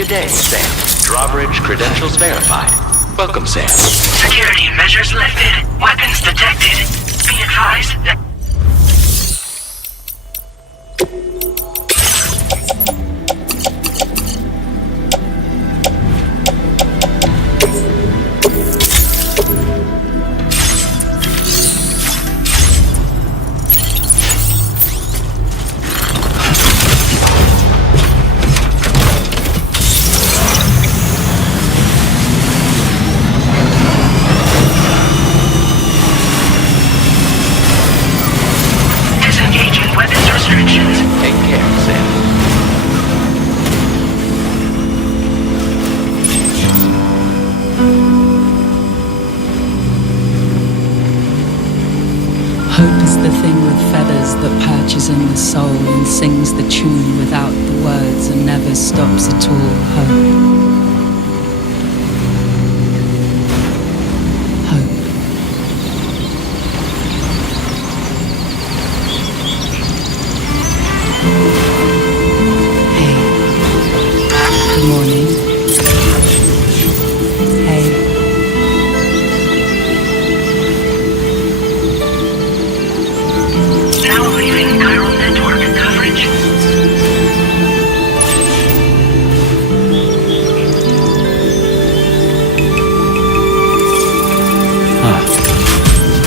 Good day, Sam. Drawbridge credentials verified. Welcome, Sam. Security measures lifted. Weapons detected. Be advised that... Hope is the thing with feathers that perches in the soul and sings the tune without the words and never stops at all. Hope. Hey. Good morning. Hey. Now leaving chiral network coverage.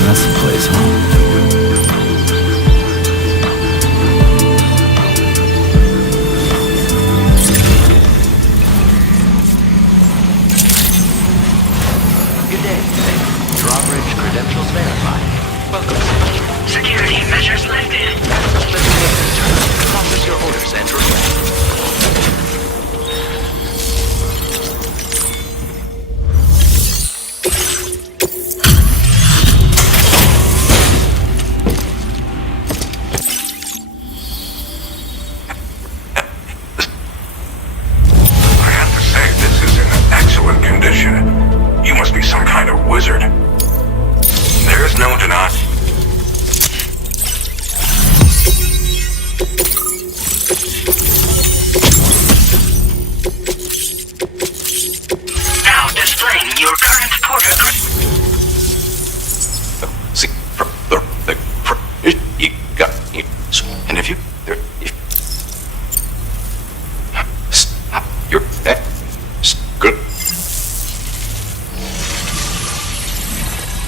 That's the place, huh? Good day, Sam. Drawbridge credentials verified. Welcome, Sam. Security measures lifted. Process your orders and requests. I have to say, this is in excellent condition. You must be some kind of wizard. There's no denying. Now displaying your current port address. See, you got you. And if you, you're good.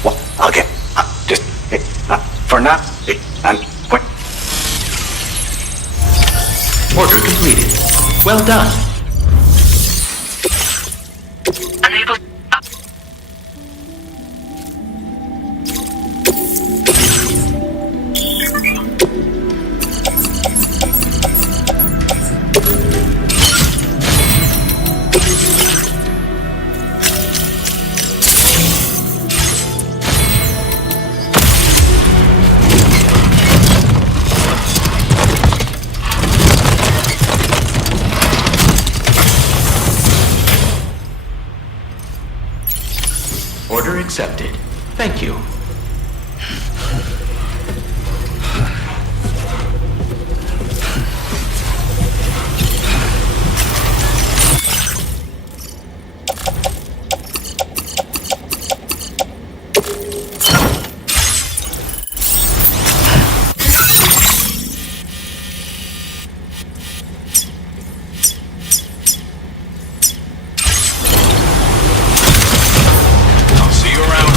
Well, I'll get just for now. I'm quick. Order completed. Well done. Unable. Order accepted. Thank you. I'll see you around.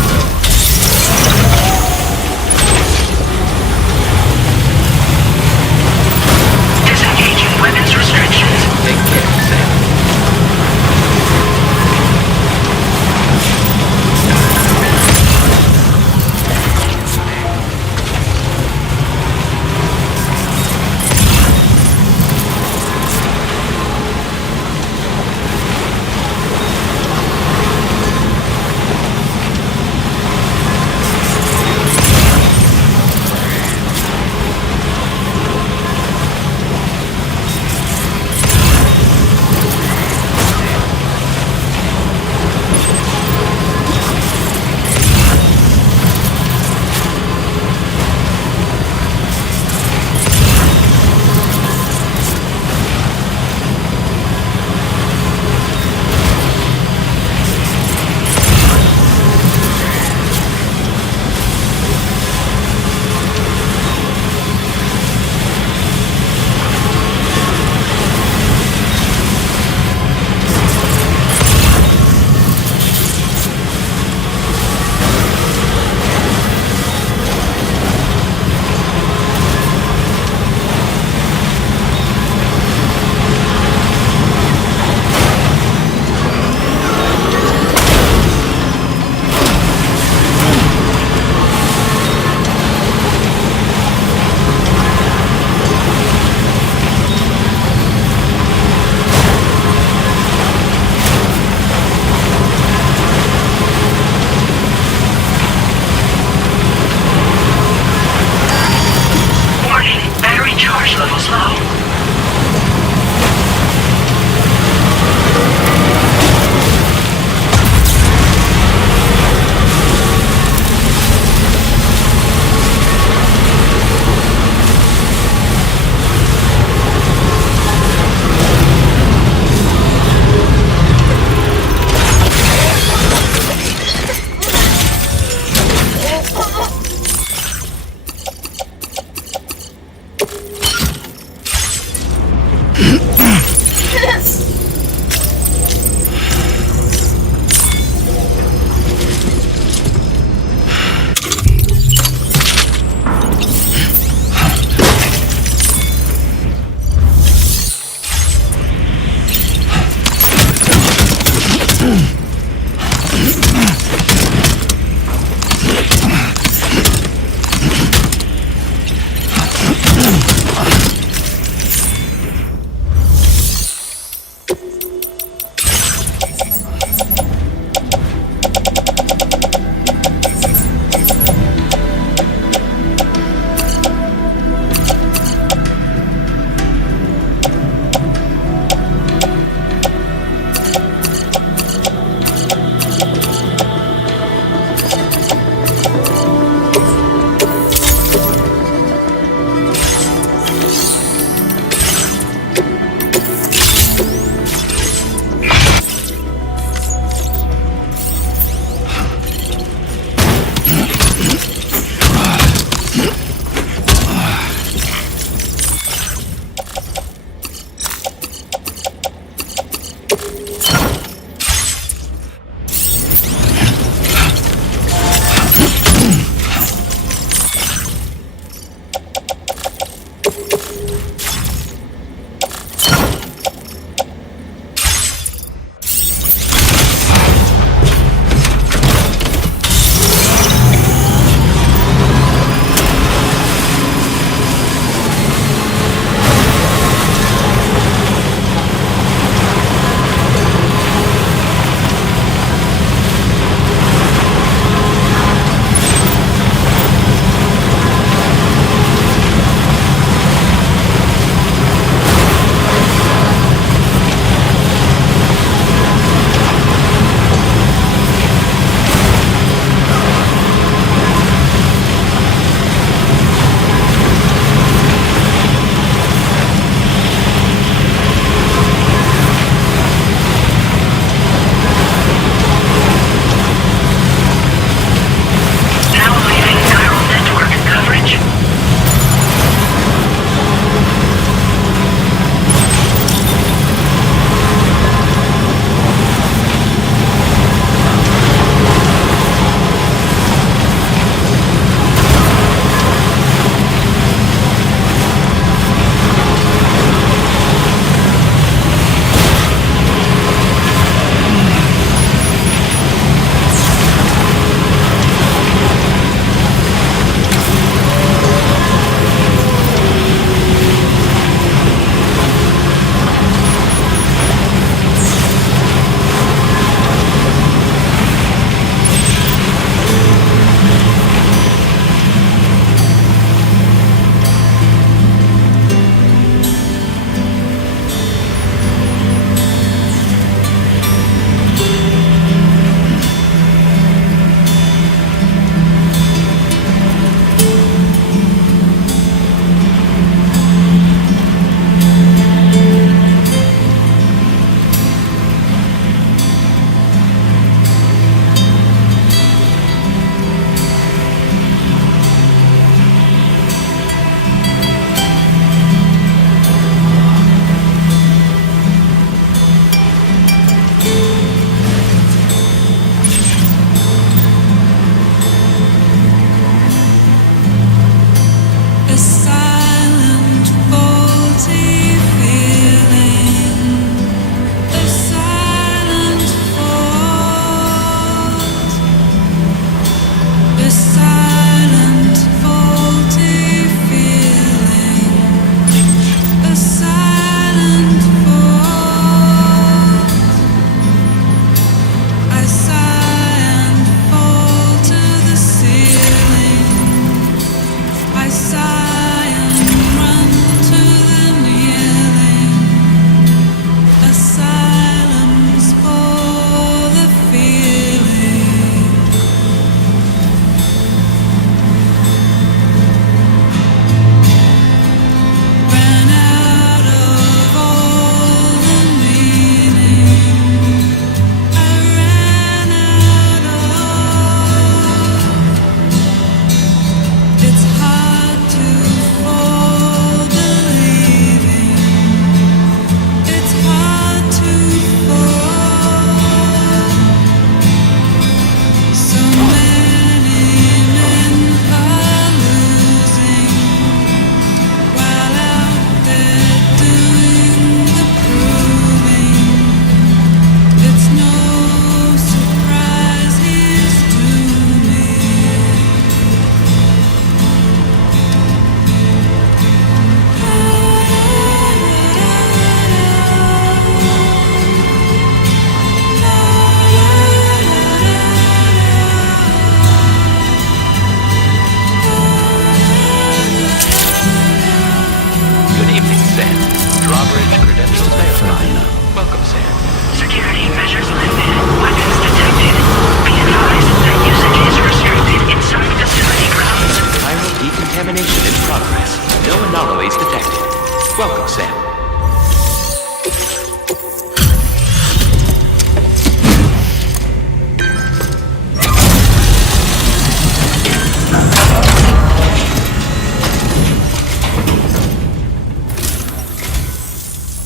Welcome, Sam.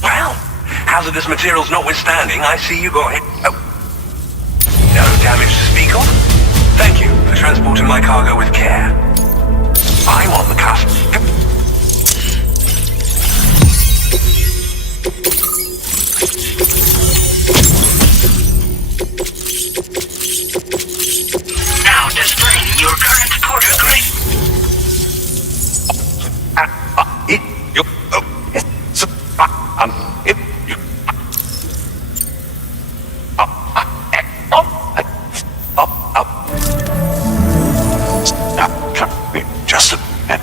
Well, hazardous materials notwithstanding, I see you go ahead. Oh. No damage to speak of? Thank you for transporting my cargo with care. I'm on the cusp. Now displaying your current porter grade. Just a minute.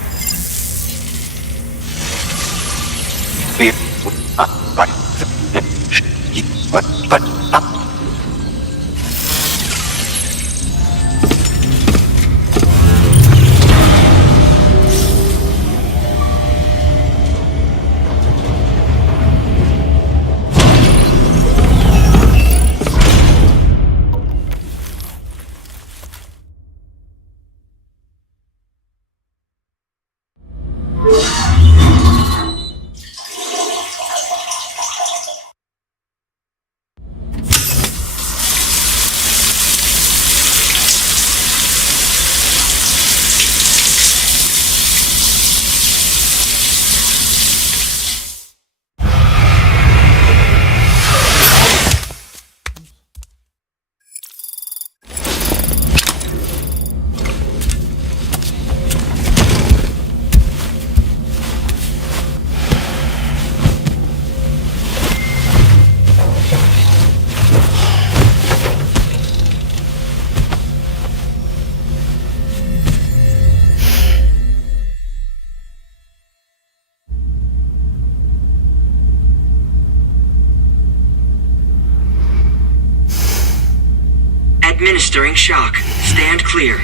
Administering shock. Stand clear.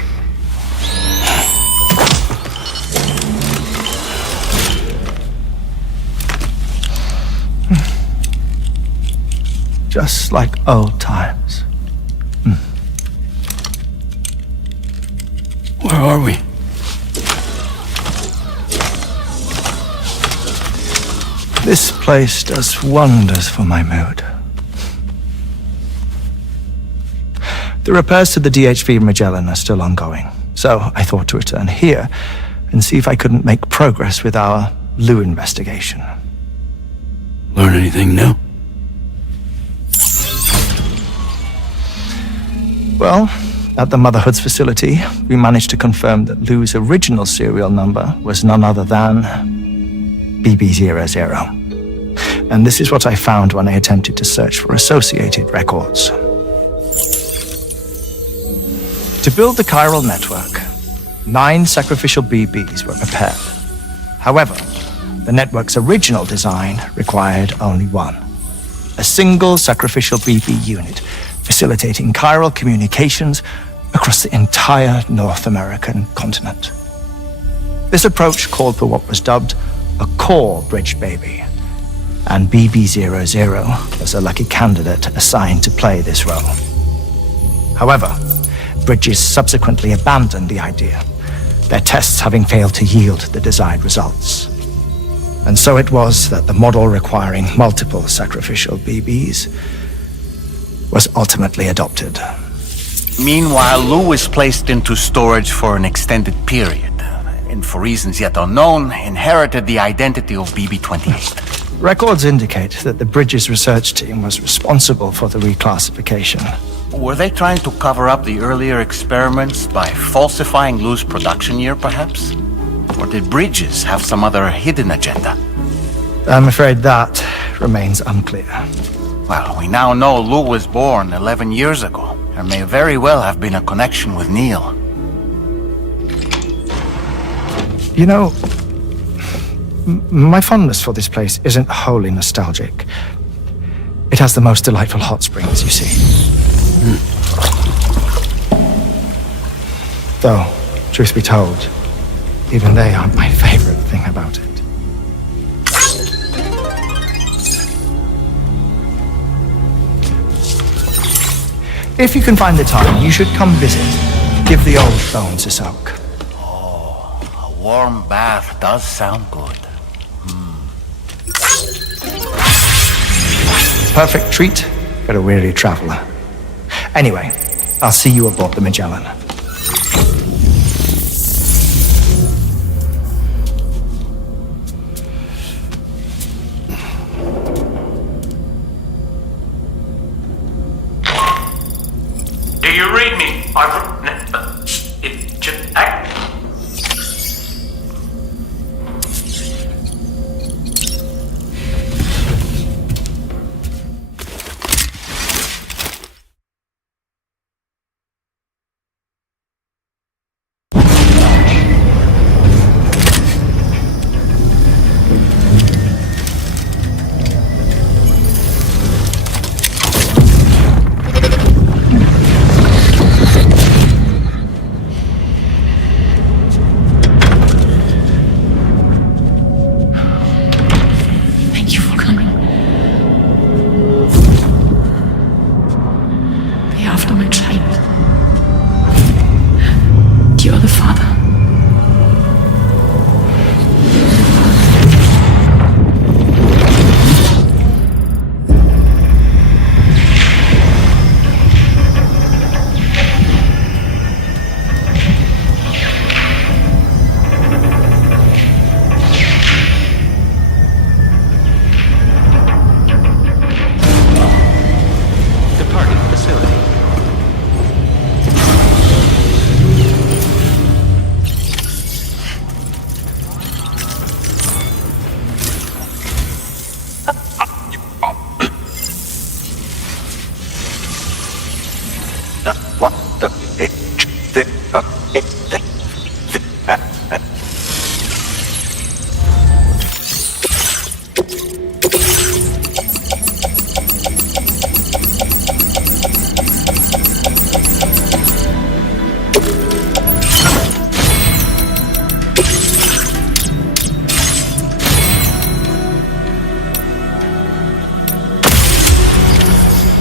Just like old times. Where are we? This place does wonders for my mood. The repairs to the DHV Magellan are still ongoing, so I thought to return here and see if I couldn't make progress with our Lou investigation. Learn anything new? Well, at the Motherhood's facility, we managed to confirm that Lou's original serial number was none other than BB00. And this is what I found when I attempted to search for associated records. To build the chiral network, 9 sacrificial BBs were prepared. However, the network's original design required only one. A single sacrificial BB unit facilitating chiral communications across the entire North American continent. This approach called for what was dubbed a core bridge baby, and BB-00 was a lucky candidate assigned to play this role. However, Bridges subsequently abandoned the idea, their tests having failed to yield the desired results. And so it was that the model requiring multiple sacrificial BBs was ultimately adopted. Meanwhile, Lou was placed into storage for an extended period, and for reasons yet unknown, inherited the identity of BB-28. Records indicate that the Bridges research team was responsible for the reclassification. Were they trying to cover up the earlier experiments by falsifying Lou's production year, perhaps? Or did Bridges have some other hidden agenda? I'm afraid that remains unclear. Well, we now know Lou was born 11 years ago. There may very well have been a connection with Neil. You know, my fondness for this place isn't wholly nostalgic. It has the most delightful hot springs, you see. Though, truth be told, even they aren't my favorite thing about it. If you can find the time, you should come visit. Give the old bones a soak. Oh, a warm bath does sound good. Perfect treat for a weary traveler. Anyway, I'll see you aboard the Magellan. Do you read me?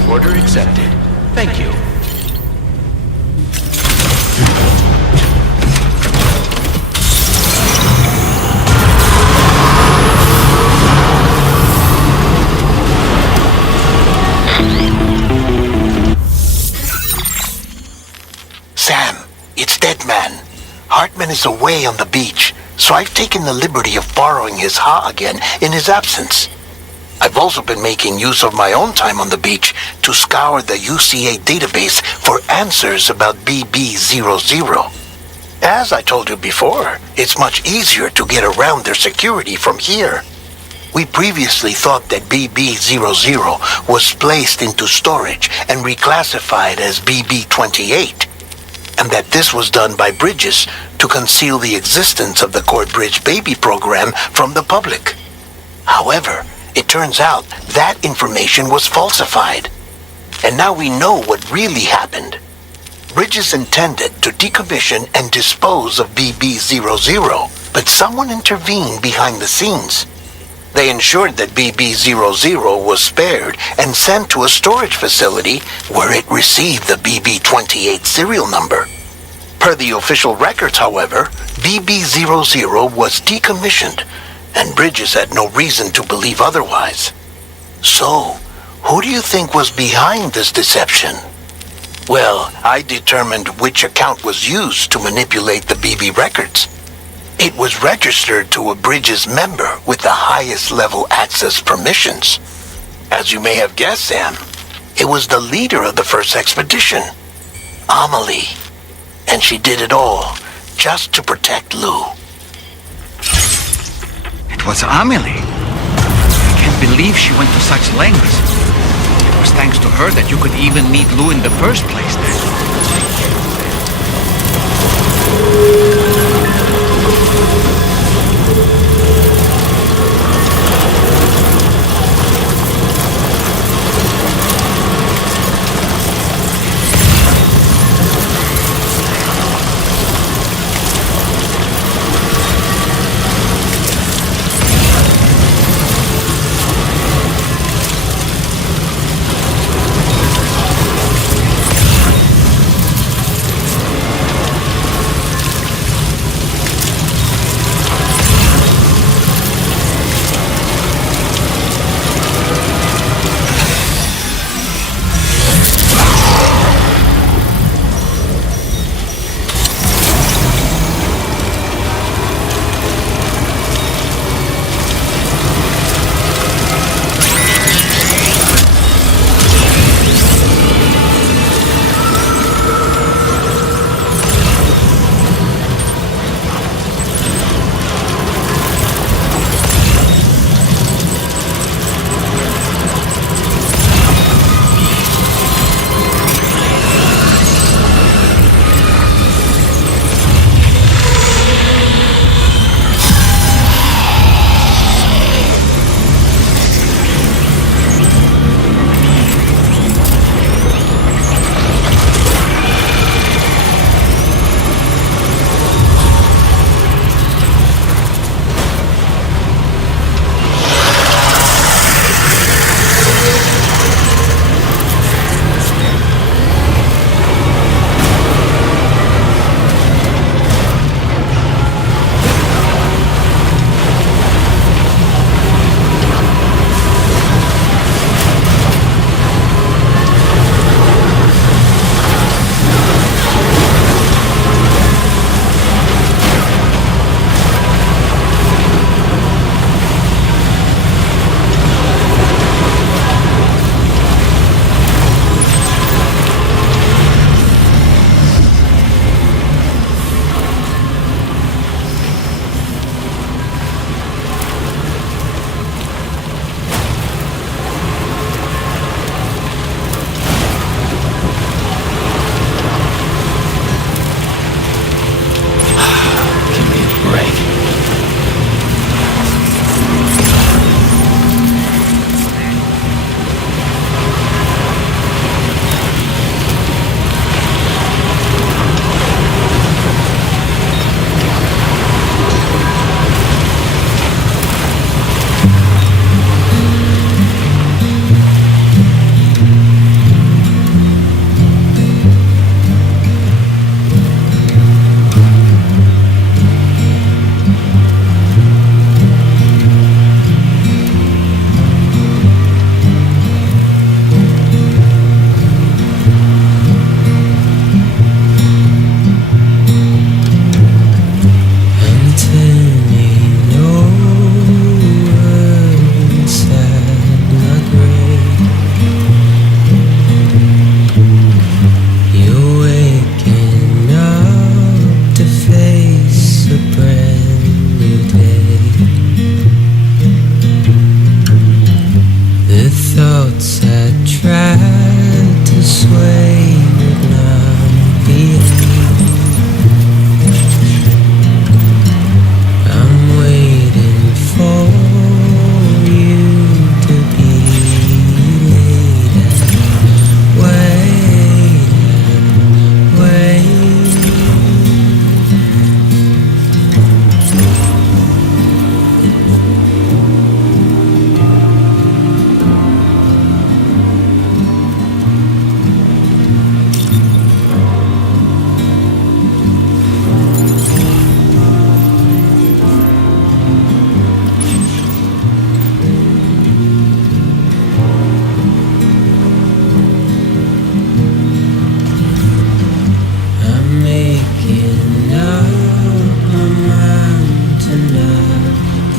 Order accepted. Thank you. Sam, it's Deadman. Hartman is away on the beach, so I've taken the liberty of borrowing his Ha again in his absence. I've also been making use of my own time on the beach to scour the UCA database for answers about BB-00. As I told you before, it's much easier to get around their security from here. We previously thought that BB-00 was placed into storage and reclassified as BB-28, and that this was done by Bridges to conceal the existence of the Court Baby program from the public. However, it turns out that information was falsified. And now we know what really happened. Bridges intended to decommission and dispose of BB-00, but someone intervened behind the scenes. They ensured that BB-00 was spared and sent to a storage facility where it received the BB-28 serial number. Per the official records, however, BB-00 was decommissioned, and Bridges had no reason to believe otherwise. So, who do you think was behind this deception? Well, I determined which account was used to manipulate the BB records. It was registered to a Bridges member with the highest level access permissions. As you may have guessed, Sam, it was the leader of the first expedition, Amelie. And she did it all just to protect Lou. It was Amelie. I can't believe she went to such lengths. It was thanks to her that you could even meet Lou in the first place then.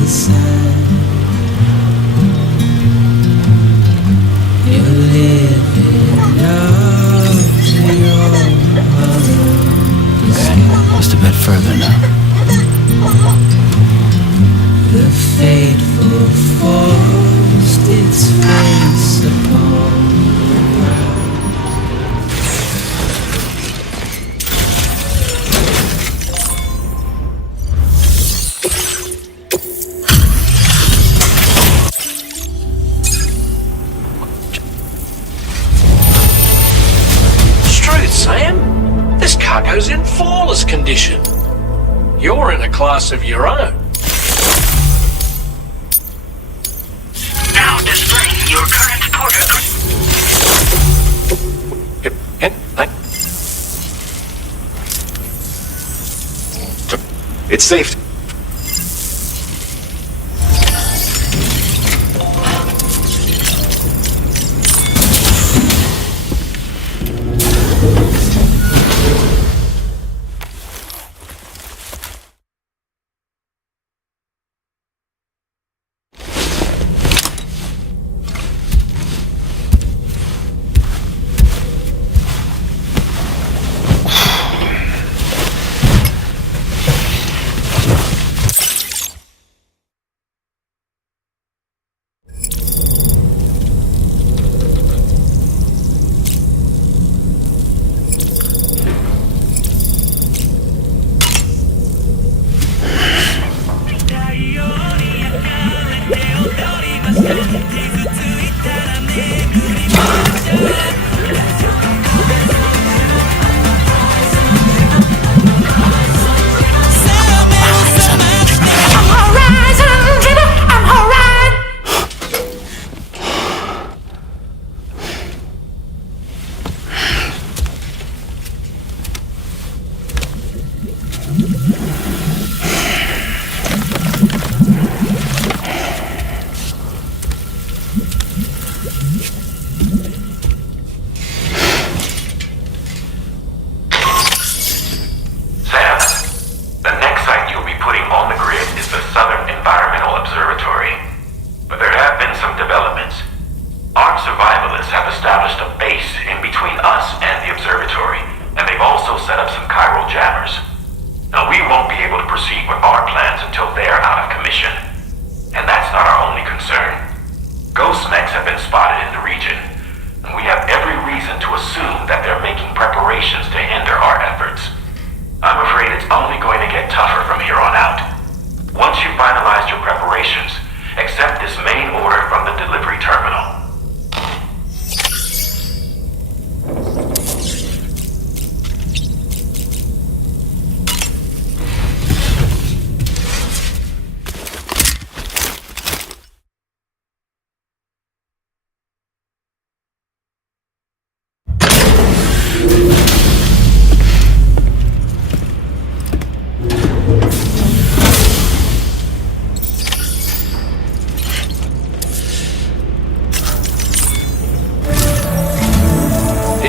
the sand. You're living up to your heart. Just a bit further now. The fateful forced its face upon the ground. Truth, Sam. This cargo's in flawless condition. You're in a class of your own. Now displaying your current port It's safe.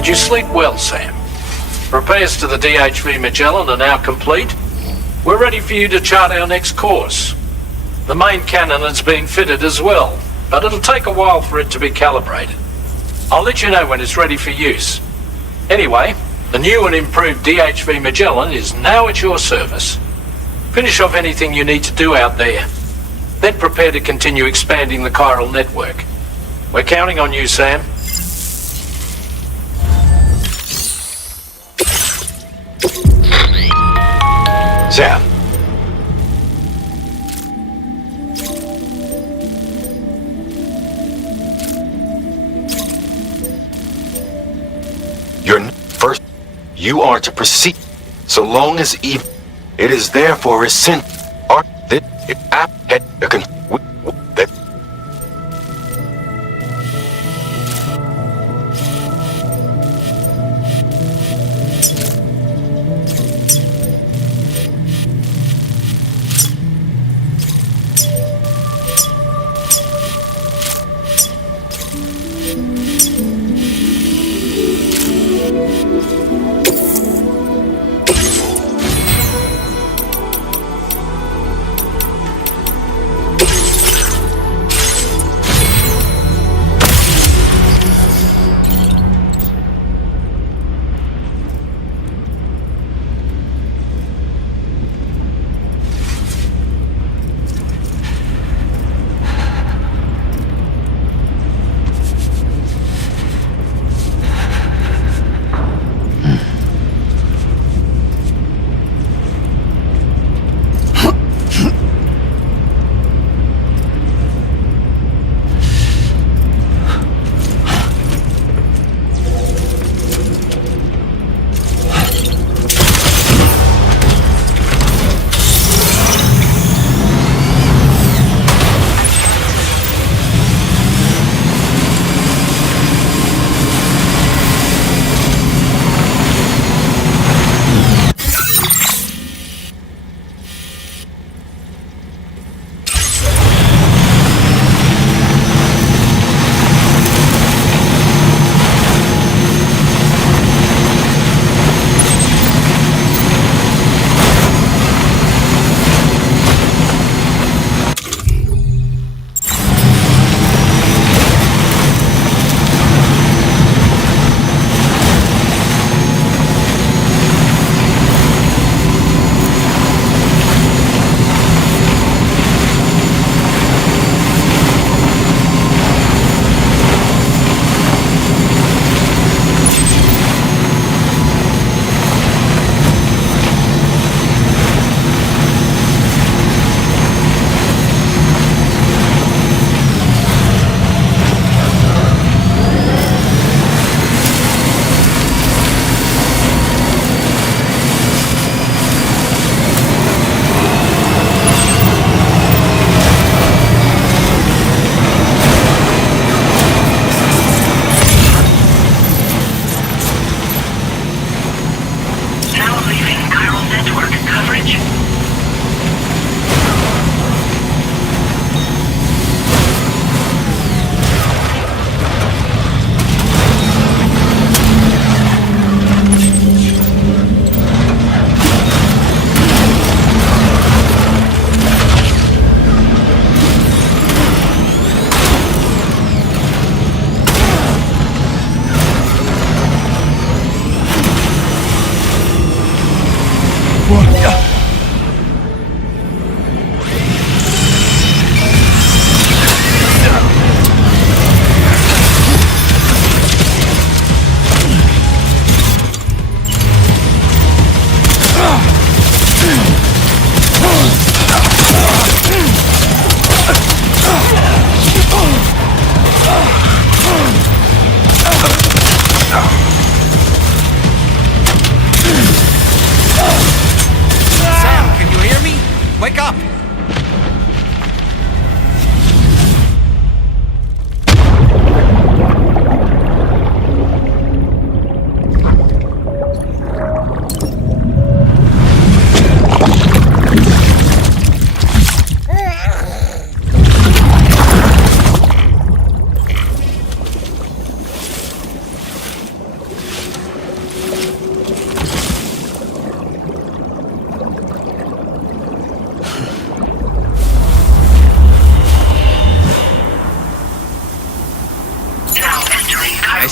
Did you sleep well, Sam? Repairs to the DHV Magellan are now complete. We're ready for you to chart our next course. The main cannon has been fitted as well, but it'll take a while for it to be calibrated. I'll let you know when it's ready for use. Anyway, the new and improved DHV Magellan is now at your service. Finish off anything you need to do out there. Then prepare to continue expanding the chiral network. We're counting on you, Sam. Sam. You're first. You are to proceed so long as evil. It is therefore a sin. Art that it that.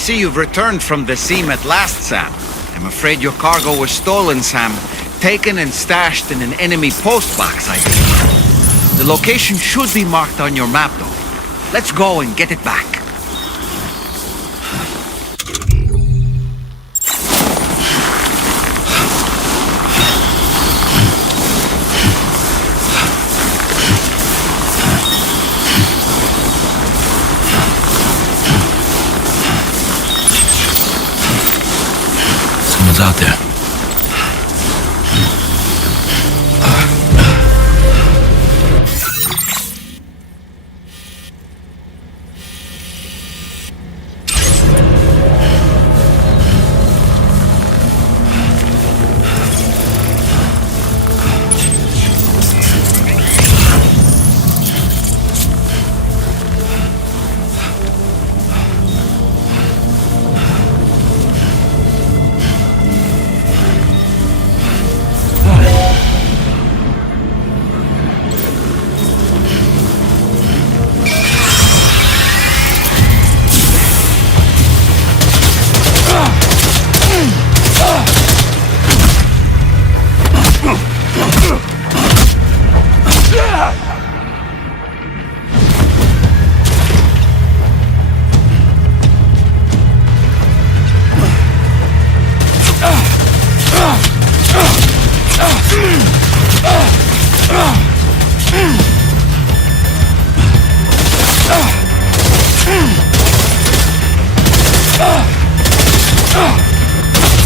see you've returned from the seam at last, Sam. I'm afraid your cargo was stolen, Sam. Taken and stashed in an enemy postbox, I think. The location should be marked on your map, though. Let's go and get it back. Someone's out there.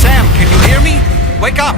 Sam, can you hear me? Wake up!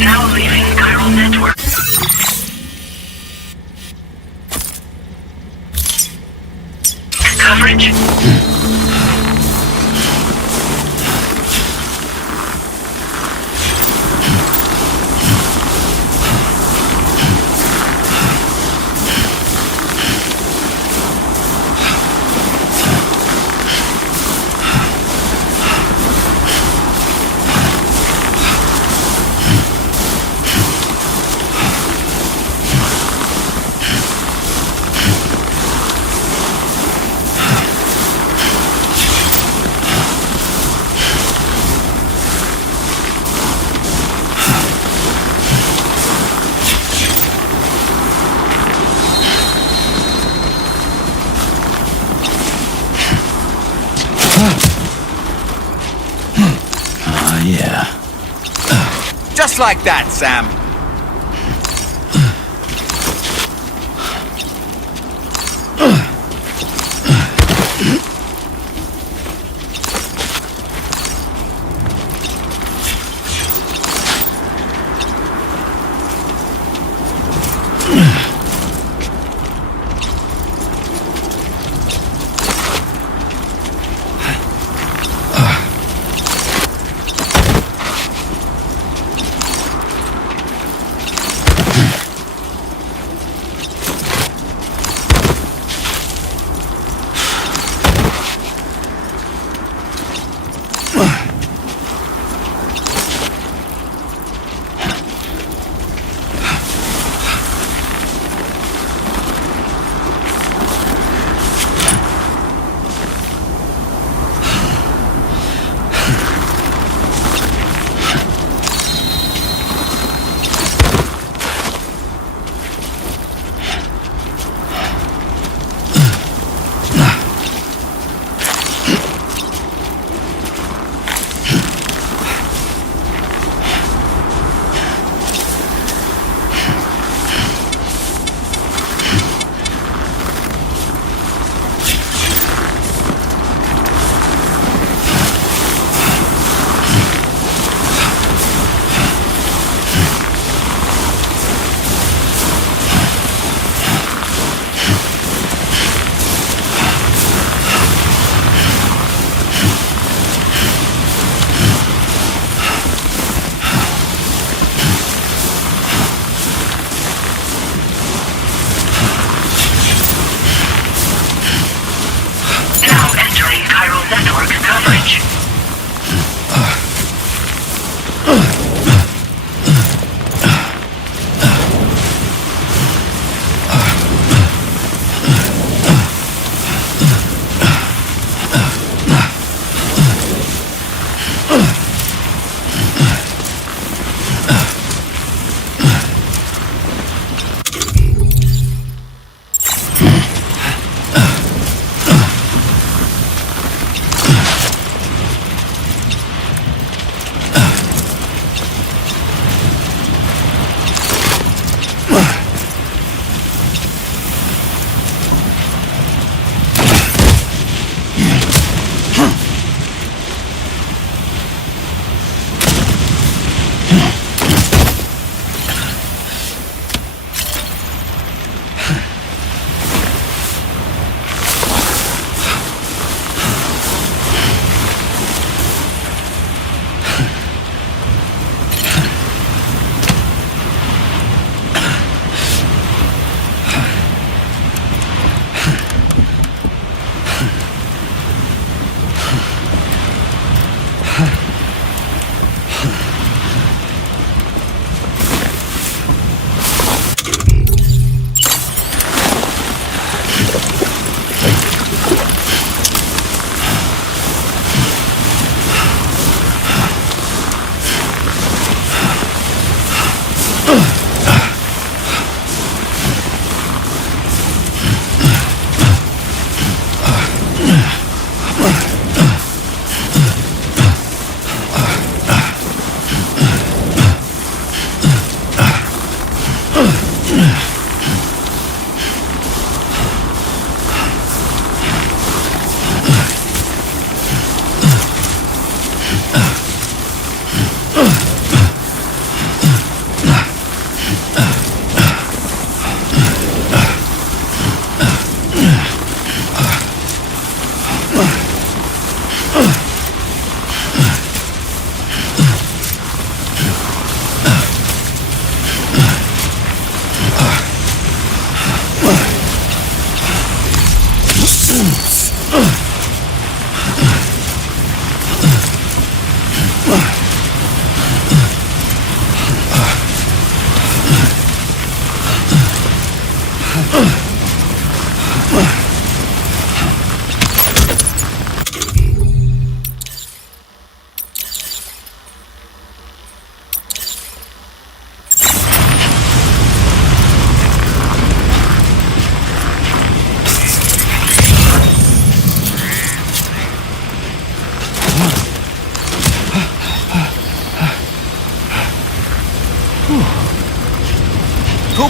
Now leaving chiral network. Coverage. Yeah. Just like that, Sam.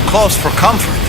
close for comfort.